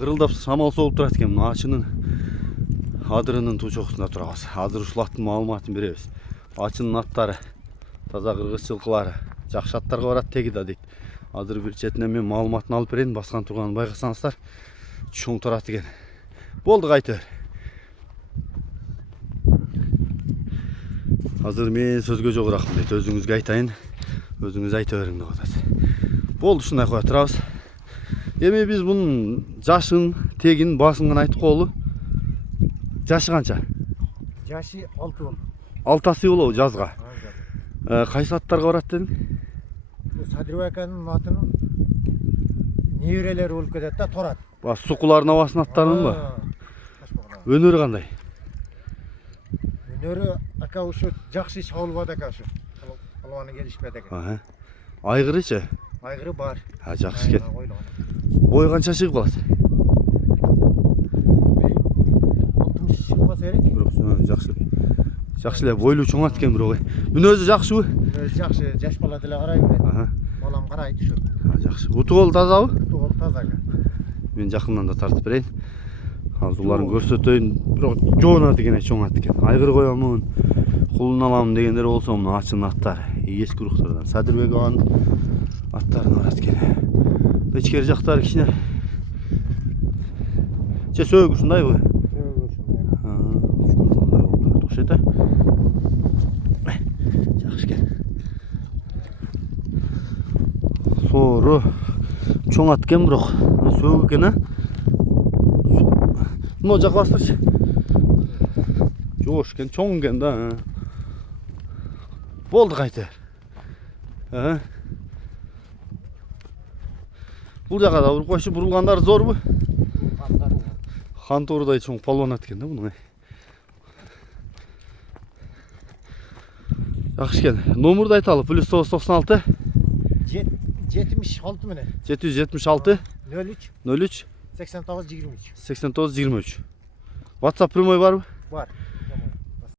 Кырылдап шамал соғып турат экен. Мына ачынын адырынын тучокусунда турабыз. Азыр ушул аттын маалыматын беребиз. Ачынын аттары таза кыргыз жылкылары жакшы аттарга барат теги да дейт. Азыр бир четинен мен маалыматын алып берейин. Баскан турганын байкасаңыздар чоң турат экен. Болду кайтыр. Азыр мен сөзгө жогуракмын дейт. Өзүңүзгө айтайын. Өзүңүз айта бериң деп атат. Болду, ушундай коя турабыз. Эми биз бунун жашын, тегин, басын гана айтып коелу. Жашы канча? Жашы 6 болду. 6 асы болобу жазга? Кайсы аттарга барат дедиң? Садырбеканын атынын неберелери болуп кетет да, турат. Сукулардын абасынын аттарынынбы? Өнөрү кандай? Өнөрү ака ушу жакшы чабылбады ака ушу. Албаны келишпеді екен. Айгырычы? Айгыры бар. Жакшы экен. Бой канча чыгып калат? 60 чыгпаса керек. Бирок жакшы. Жакшы эле бойлуу чоң ат экен бирок. Мүнөзү жакшыбы? Мүнөзү жакшы, жаш бала деле карай берет. Балам карайт ушу. Жакшы. Уту кол тазабы? Уту кол таза. Мен жакындан да тартып берейин. Азыр уларын көрсөтөйүн. Бирок жоонат экен, чоң ат экен. Айгыр коёмун, кулун алам дегендер болсо мына ачын аттар. Эски уруктардан Садырбек аганын аттарын барат экен. Ичкери жактары кичине сөөгү ушундайбы? Сөөгү ушундай. Ушундай болуп турат окшойт. Жакшы экен. Соору чоң ат экен бирок сөөгү экен, а? Мына жака бастырчы. Жош экен, чоң экен да. Болду кайтыр. Бул жака да койчу, бурулгандары зорбу? Хан тордай чоң палван ат экен да муну. Жакшы экен. Номурду айталы. +996 76 менен 776 03 03 89 23. 89 23. WhatsApp прямой барбы? Бар.